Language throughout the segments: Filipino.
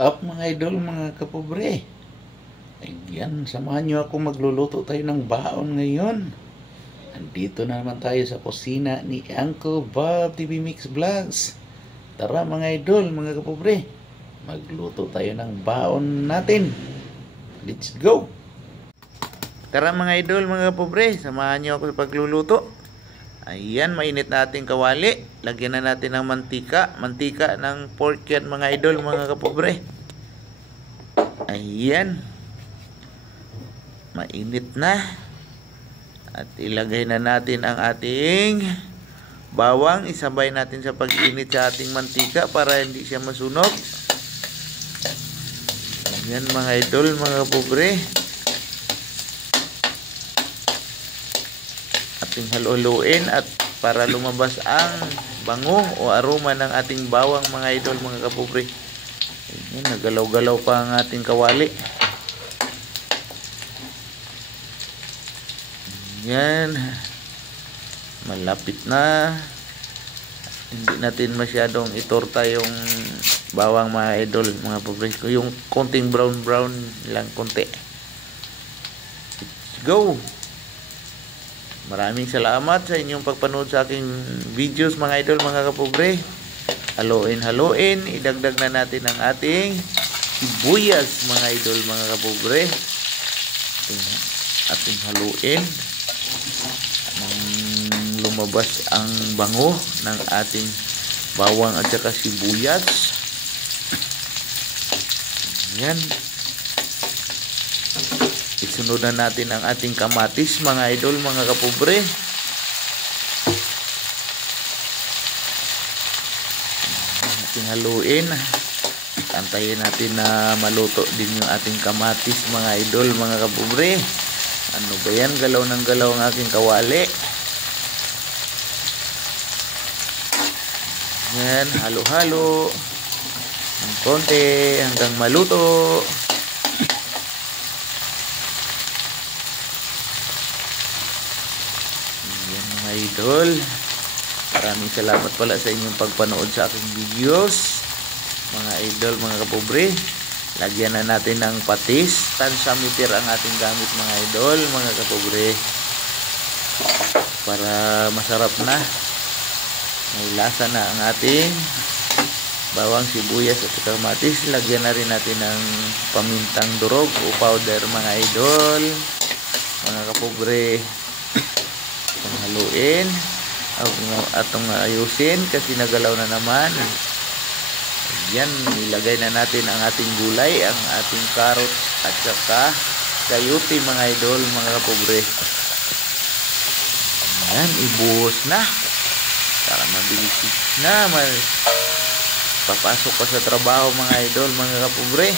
Up mga idol, mga kapobre. Ayan, samahan nyo ako, magluluto tayo ng baon ngayon. Andito na naman tayo sa kusina ni Uncle Bob TV Mix Vlogs. Tara mga idol, mga kapobre. Magluto tayo ng baon natin. Let's go! Tara mga idol, mga kapobre. Samahan nyo ako sa pagluluto. Ayan, mainit na ating kawali. Lagyan na natin ng mantika. Mantika ng pork yan mga idol, mga kapobre. Ayan. Mainit na. At ilagay na natin ang ating bawang. Isabay natin sa pag-init sa ating mantika para hindi siya masunog. Ayan mga idol, mga kapobre. Ating haluin at para lumabas ang bango o aroma ng ating bawang mga idol, mga kapobre. Ayan, nagalaw-galaw pa ang ating kawali. Ayan, malapit na. Hindi natin masyadong itorta yung bawang mga idol, mga kapobre. Yung konting brown lang, konti. Let's go! Maraming salamat sa inyong pagpanood sa aking videos mga idol, mga kapobre. Haluin, idagdag na natin ang ating sibuyas mga idol, mga kapobre. Ating haluin nang lumabas ang bango ng ating bawang at saka sibuyas. Yan. Isunod na natin ang ating kamatis mga idol, mga kapobre. Ating haluin. Antayin natin na maluto din yung ating kamatis mga idol, mga kapobre. Ano ba yan? Galaw ng galaw ang aking kawali. Yan, halo-halo ng konti hanggang maluto. Idol, maraming salamat pala sa inyong pagpanood sa aking videos mga idol, mga kapobre. Lagyan na natin ng patis. Tansameter ang ating gamit mga idol, mga kapobre, para masarap na, may lasa na ang ating bawang, sibuyas at kamatis. Lagyan na rin natin ng pamintang durog o powder mga idol, mga kapobre. Haluin atong ayusin kasi nagalaw na naman. Yan, ilagay na natin ang ating gulay, ang ating carrot at saka sayote mga idol, mga kapobre. Yan, ibuhos na para mabilis na papasok ka sa trabaho mga idol, mga kapobre.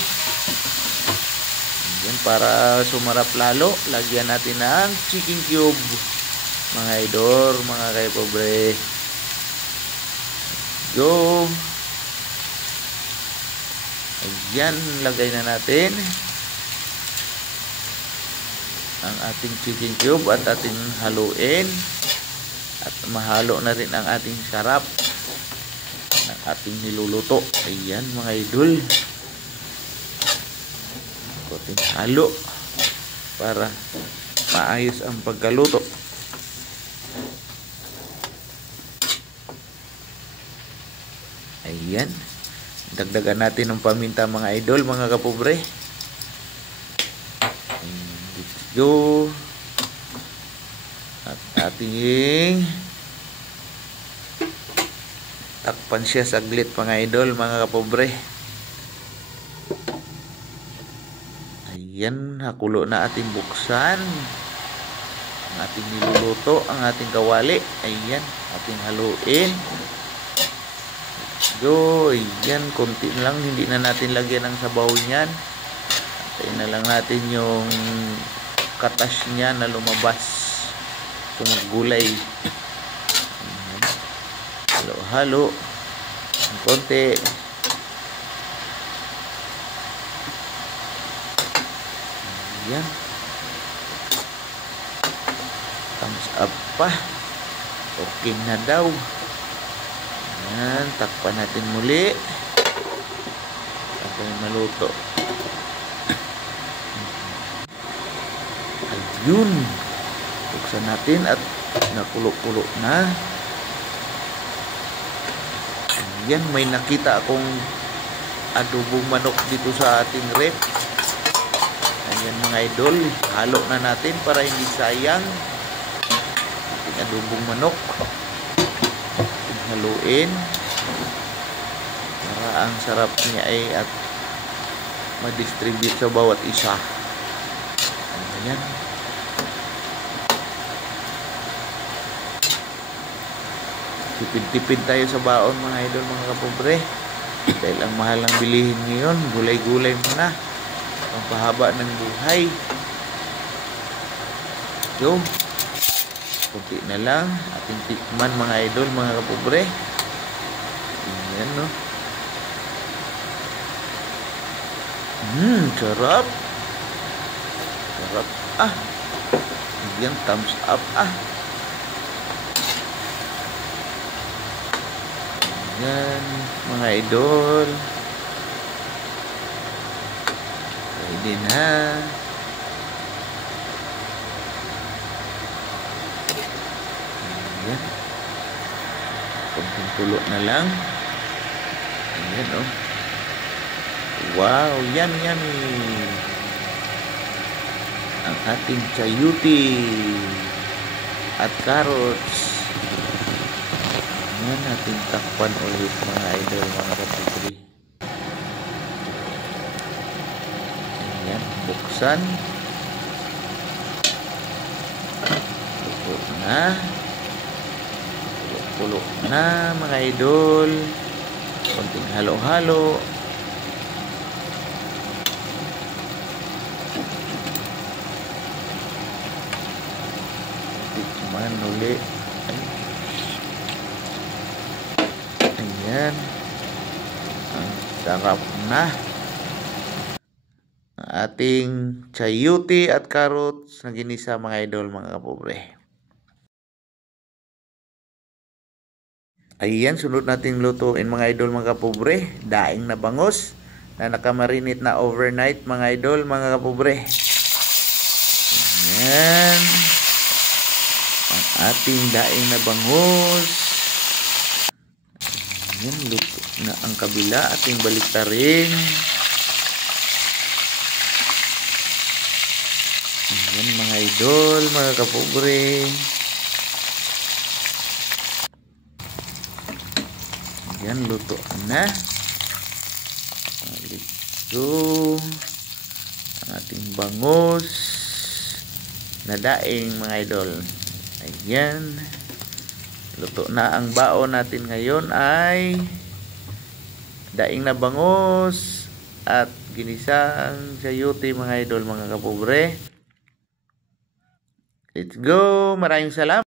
Yan, para sumarap lalo, lagyan natin ng chicken cube mga idol, mga kapobre. Go! Ayan, lagay na natin ang ating chicken cube at ating haluin at mahalo na rin ang ating sarap ng ating niluluto. Ayan mga idol, ating halo para maayos ang pagkaluto. Ayan, dagdagan natin ng paminta mga idol, mga kapobre. Let's go. At ating takpan siya saglit mga idol, mga kapobre. Ayan, hakulo na ating buksan ang ating niluluto, ang ating kawali. Ayan, ating haluin. Go, yan, konti lang, hindi na natin lagyan ng sabaw niyan. Antayin na lang natin yung katas niya na lumabas sa gulay. Halo-halo ng konti. Yan, thumbs up pa. Okay na daw. Yan, takpan natin muli. tayong maluto. Ayun. Buksan natin at nakulo-kulo na. Ayan, may nakita akong adobong manok dito sa ating rep. Ayan mga idol, halo na natin para hindi sayang. Ating adobong manok. Haluin para ang sarap niya ay at ma-distribute sa bawat isa. Ayan. Tipid-tipid tayo sa baon mga idol, mga kapobre. Dahil ang mahal ng bilihin ngayon, gulay-gulay muna. Ang pahaba ng buhay. So, kunti na lang ating tikman mga idol, mga kapobre. Ayan, no? Sarap. Sarap. Ayan, thumbs up. Ayan, mga idol. Pwede na. Ayan. Kunting tulo na lang. Ayan, oh. Wow, yummy. Ang ating chayote at carrots. Ayan, natin takpan ulit mga idol, mga kapobre. Ayan, buksan. Luto na. Pulo na mga idol. Konting halo-halo. Tikman ulit. Ayan. Ang sarap na. Ang ating chayote at carrots na ginisa mga idol, mga kapobre. Ayan, sunod nating lutuin mga idol, mga kapobre. Daing na bangus na nakamarinate na overnight mga idol, mga kapobre. Ayan. Ang ating daing na bangus. Ayan, luto na ang kabila. Ating baliktarin. Ayan mga idol, mga kapobre. Ayan, luto na. Ito ang ating bangus na daing mga idol. Ayan, luto na. Ang baon natin ngayon ay daing na bangus at ginisang chayote mga idol, mga kapobre. Let's go. Maraming salamat.